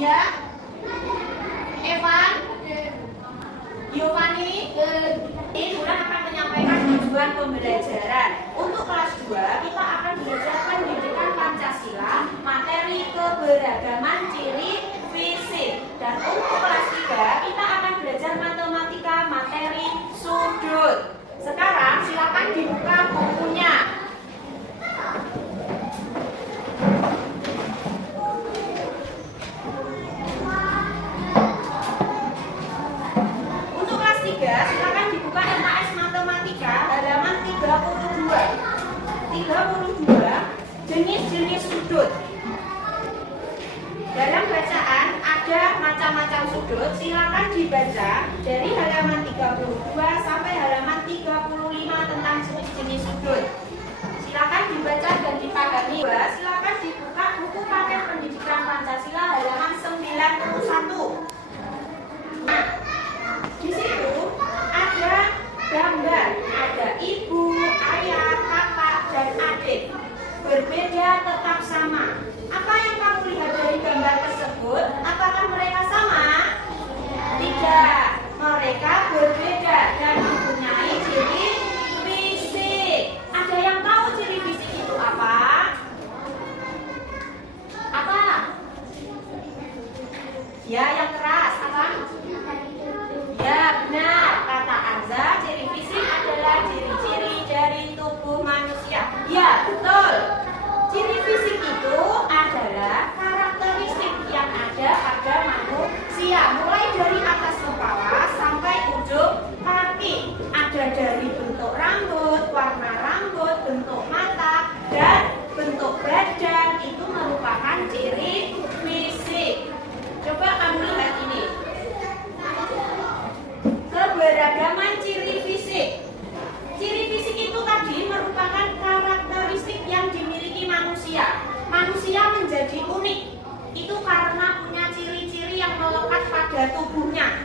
Ya, Evan, Giovanni, ini Bulan akan menyampaikan tujuan pembelajaran. Untuk kelas 2 kita akan belajar pendidikan Pancasila, materi keberagaman, ciri fisik. Dan untuk kelas 3 kita akan belajar matematika, materi sudut. Sekarang silakan dibuka bukunya. Untuk kelas 3 silakan dibuka MKS Matematika halaman 32. Jenis-jenis sudut. Dalam bacaan ada macam-macam sudut, silakan dibaca dari halaman 32 sampai halaman 35 tentang jenis-jenis sudut. Silakan dibaca dan dipahami. Silakan dibuka buku paket pendidikan Pancasila halaman 91. Nah, di situ ada gambar, ada ibu, ayah, kakak, dan adik. Berbeda tetap sama. Apa yang kamu lihat dari gambar tersebut? Apakah mereka sama? Tidak, mereka berbeda dan mempunyai ciri fisik. Ada yang tahu ciri fisik itu apa? Apa? Ya, yang keras. Apa? Ya, benar. Kata Anza, ciri fisik adalah ciri-ciri dari tubuh manusia. Ya, betul. Ciri fisik itu adalah karakteristik yang ada pada manusia, mulai dari atas kepala sampai ujung kaki. Ada dari bentuk rambut, warna rambut, bentuk mata, dan bentuk badan. Itu merupakan ciri fisik. Coba kamu lihat ini. Keberagaman ciri fisik. Ciri fisik itu tadi merupakan karakteristik yang dimiliki manusia. Manusia menjadi unik. Itu karena punya ciri-ciri yang melekat pada tubuhnya.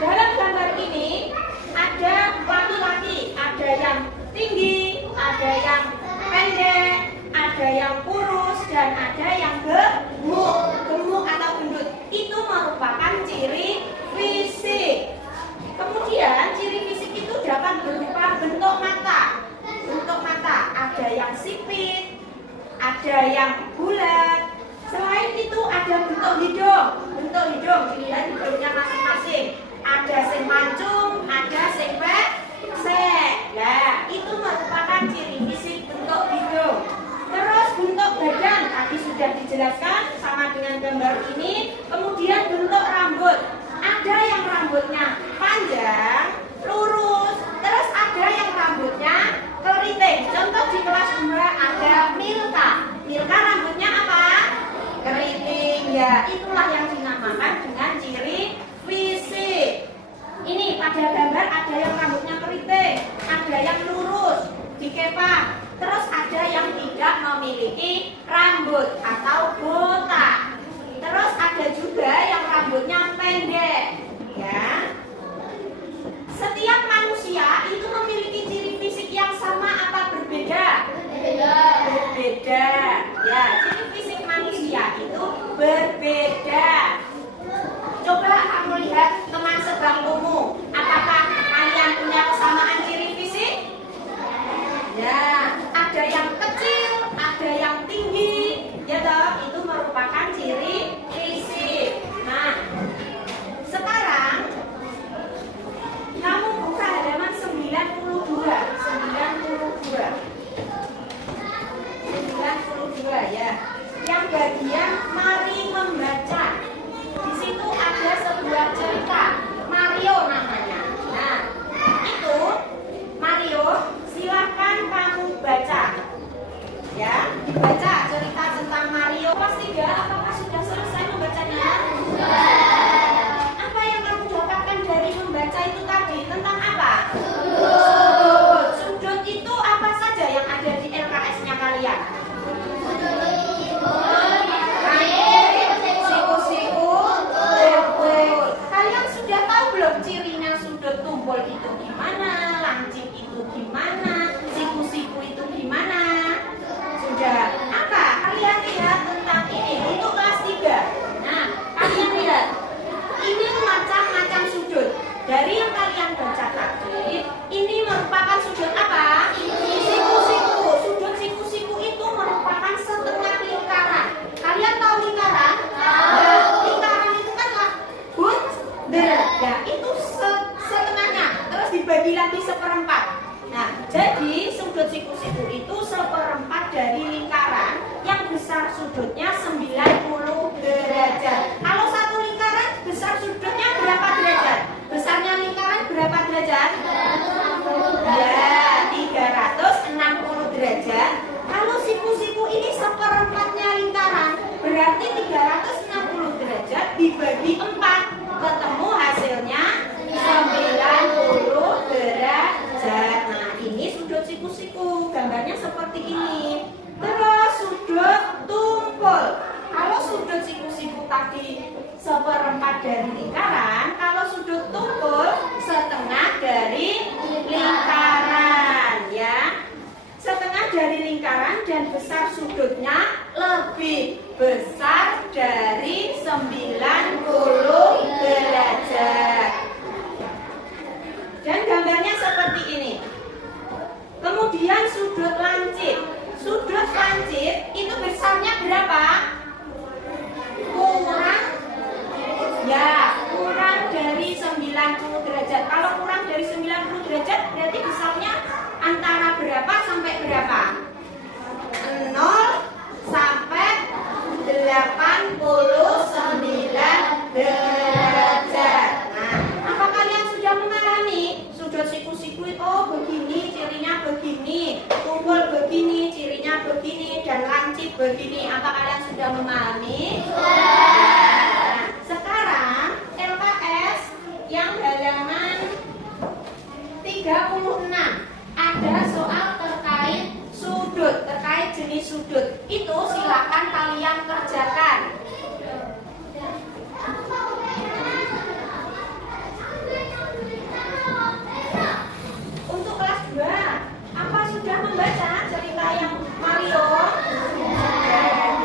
Dalam gambar ini ada laki-laki, ada yang tinggi, ada yang pendek, ada yang kurus, dan ada yang gemuk atau gendut. Itu merupakan ciri fisik. Kemudian ciri fisik itu dapat berupa bentuk mata. Bentuk mata ada yang sipit, ada yang bulat. Selain itu ada bentuk hidung. Bentuk hidung dilihat hidungnya masing-masing. Ada sing mancung, ada sing pesek. Nah, itu merupakan ciri fisik bentuk hidung. Terus bentuk badan tadi sudah dijelaskan sama dengan gambar ini. Kemudian bentuk rambut. Ada yang rambutnya panjang, lurus, terus ada yang rambutnya keriting. Contoh di kelas 2 ada Milka. Milka rambutnya apa? Keriting. Ya, itulah yang dinamakan dengan ciri fisik. Ini pada gambar ada yang rambutnya keriting, ada yang lurus, dikepang. Terus ada yang tidak memiliki rambut atau botak. Terus ada juga yang rambutnya pendek, ya. Setiap manusia itu memiliki ciri fisik yang sama apa berbeda? Berbeda. Ya, ciri fisik manusia itu berbeda. Coba kamu lihat teman sebangkumu. Apakah kalian punya kesamaan ciri fisik? Ya, ada yang kecil, ada yang tinggi. Ya toh, itu merupakan ciri dibagi 4, ketemu hasilnya 90 derajat. Nah, ini sudut siku-siku, gambarnya seperti ini. Terus sudut tumpul. Kalau sudut siku-siku tadi 1/4 dari lingkaran, kalau sudut tumpul setengah dari lingkaran, ya. Setengah dari lingkaran dan besar sudutnya lebih besar dari 90 derajat. Dan gambarnya seperti ini. Kemudian sudut lancip. Sudut lancip itu besarnya berapa? Kurang dari 90 derajat. Kalau kurang dari 90 derajat berarti besarnya antara berapa sampai berapa? 0 sampai 89 derajat. Nah, apa kalian sudah memahami sudut siku-siku itu begini, cirinya begini, tumpul begini, cirinya begini, dan lancip begini? Apa kalian sudah memahami? Nah, sekarang LKS yang halaman 36 ada soal terkait sudut, terkait jenis sudut. Itu silakan kalian kerjakan. Untuk kelas 2, apa sudah membaca cerita yang Mario?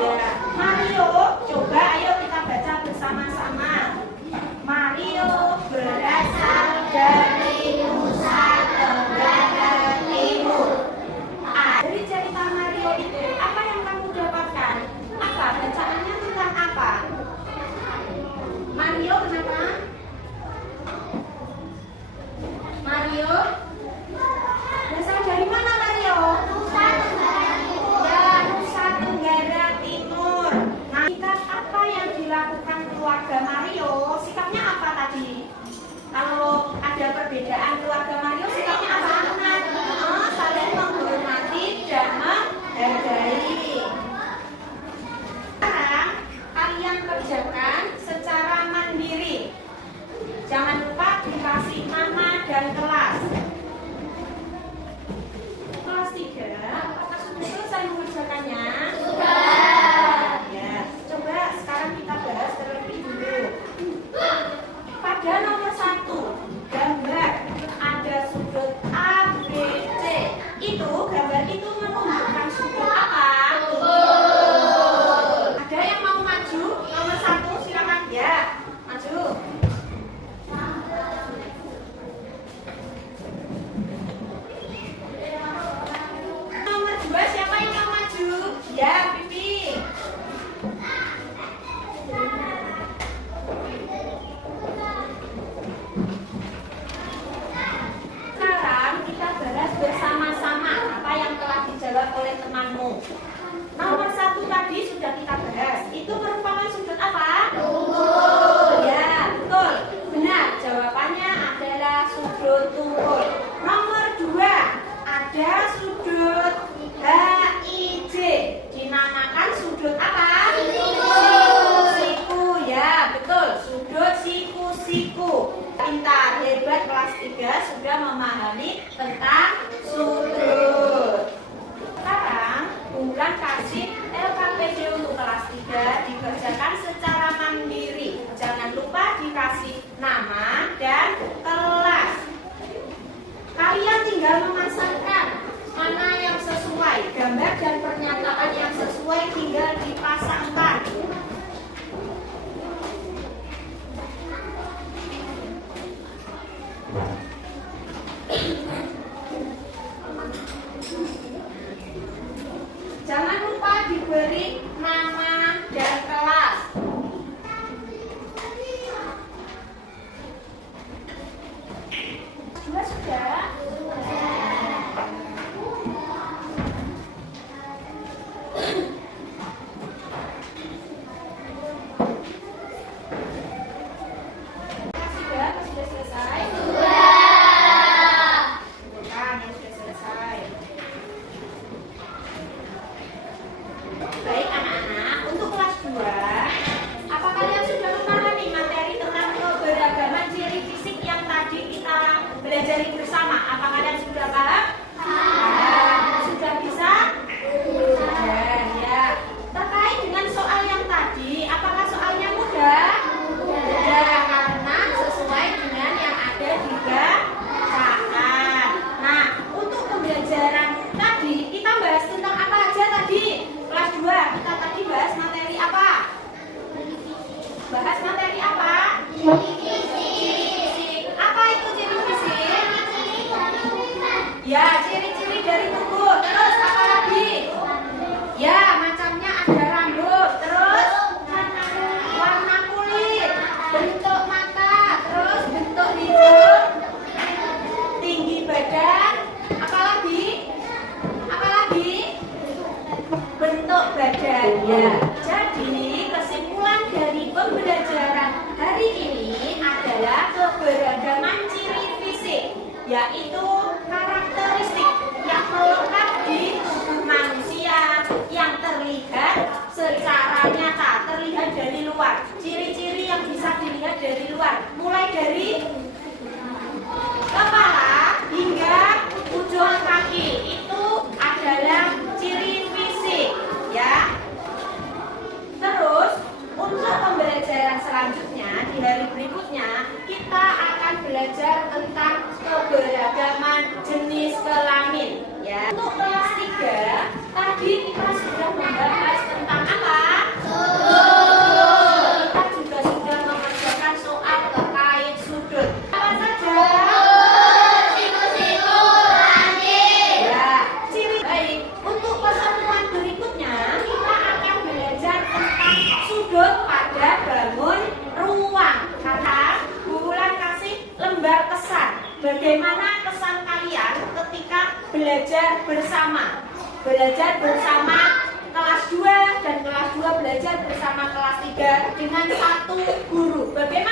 Ya. Mario, coba ayo kita baca bersama-sama. Mario berasal dari Nusa Tenggara Timur. Dari cerita Mario itu, apa yang kamu dapatkan? Apa bacaannya tentang apa? Mario kenapa? Mario berasal dari mana Mario? Nusa Tenggara Timur. Ya, Nusa Tenggara Timur. Nah, sikap apa yang dilakukan keluarga Mario? Sikapnya apa tadi? Kalau ada perbedaan keluarga Mario, sikapnya apa? Saling menghormati dan menghargai. Sekarang kalian kerjakan secara mandiri. Jangan lupa dikasih nama dan kelas. Kelas 3, apakah sudah selesai mengerjakannya? Sudah. Ya, coba sekarang kita bahas terlebih dulu. Pada nomor 1, gambar ada sudut ABC. Itu gambar itu menunjukkan sudut apa? Ada yang mau maju? Nomor 1 silakan ya, maju. Nomor 2 siapa yang mau maju? Ya, Pipi. Sekarang kita bahas bersama-sama apa yang telah dijawab oleh temanmu. Nomor 1 tadi sudah kita bahas. Itu merupakan sudut apa? Tumpul. Ya, betul. Benar. Jawabannya adalah sudut tumpul. Nomor 2 ada sudut HIJ. Dinamakan sudut apa? Siku. Ya, betul. Sudut siku-siku. Pintar, hebat, kelas 3 sudah memahami tentang sudut. Sekarang Bulan kasih LKPD untuk kelas 3 dikerjakan secara mandiri. Jangan lupa dikasih nama dan kelas. Kalian tinggal memasangkan mana yang sesuai. Gambar dan pernyataan yang sesuai tinggal dipasangkan. Ciri fisik. Apa itu ciri fisik? Ya, ciri-ciri dari tubuh. Terus apa lagi? Ya, macamnya ada rambut. Terus warna kulit, bentuk mata, terus bentuk hidung, tinggi badan. Apa lagi? Apa lagi? Bentuk badan. Ya. Jadi kesimpulan dari pembelajaran hari ini adalah keberagaman ciri fisik, yaitu karakteristik yang melekat di tubuh manusia yang terlihat secara nyata, terlihat dari luar. Ciri-ciri yang bisa dilihat dari luar, mulai dari kepala hingga ujung kaki, itu adalah ciri fisik, ya. Terus untuk pembelajaran selanjutnya di hari berikutnya kita akan belajar tentang keberagaman jenis kelamin, ya. Untuk kelas 3 tadi kita sudah membahas tentang apa? Kita juga sudah mengerjakan soal terkait sudut. Apa saja? Ya, ciri baik. Untuk pertemuan berikutnya kita akan belajar tentang sudut pada bangun ruang. Karena Bu Wulan kasih lembar kesan. Bagaimana kesan kalian ketika belajar bersama? Belajar bersama kelas 2 dan kelas 2 belajar bersama kelas 3 dengan satu guru. Bagaimana